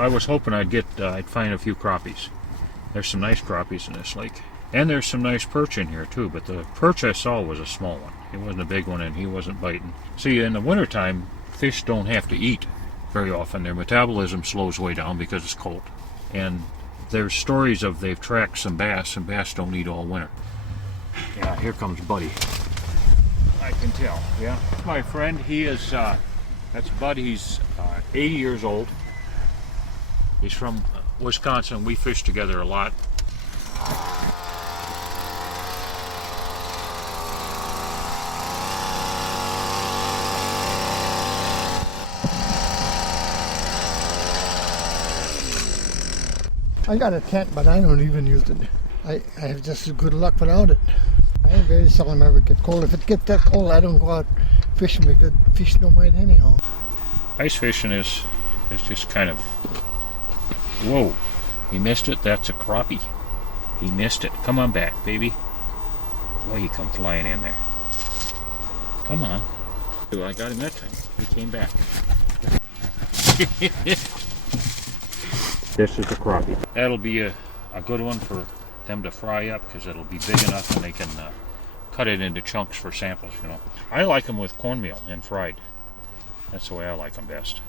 I was hoping I'd find a few crappies. There's some nice crappies in this lake. And there's some nice perch in here too, but the perch I saw was a small one. It wasn't a big one and he wasn't biting. See, in the wintertime, fish don't have to eat very often. Their metabolism slows way down because it's cold. And there's stories of they've tracked some bass, and bass don't eat all winter. Yeah, here comes Buddy. I can tell, yeah. My friend, he is, that's Bud, he's 80 years old. He's from Wisconsin. We fish together a lot. I got a tent, but I don't even use it. I have just good luck without it. I very seldom ever get cold. If it gets that cold, I don't go out fishing because fish don't bite anyhow. Ice fishing is just kind of, whoa, he missed it. That's a crappie. He missed it. Come on back, baby. Boy, he come flying in there. Come on. I got him that time. He came back. This is a crappie. That'll be a good one for them to fry up because it'll be big enough and they can cut it into chunks for samples, you know. I like them with cornmeal and fried. That's the way I like them best.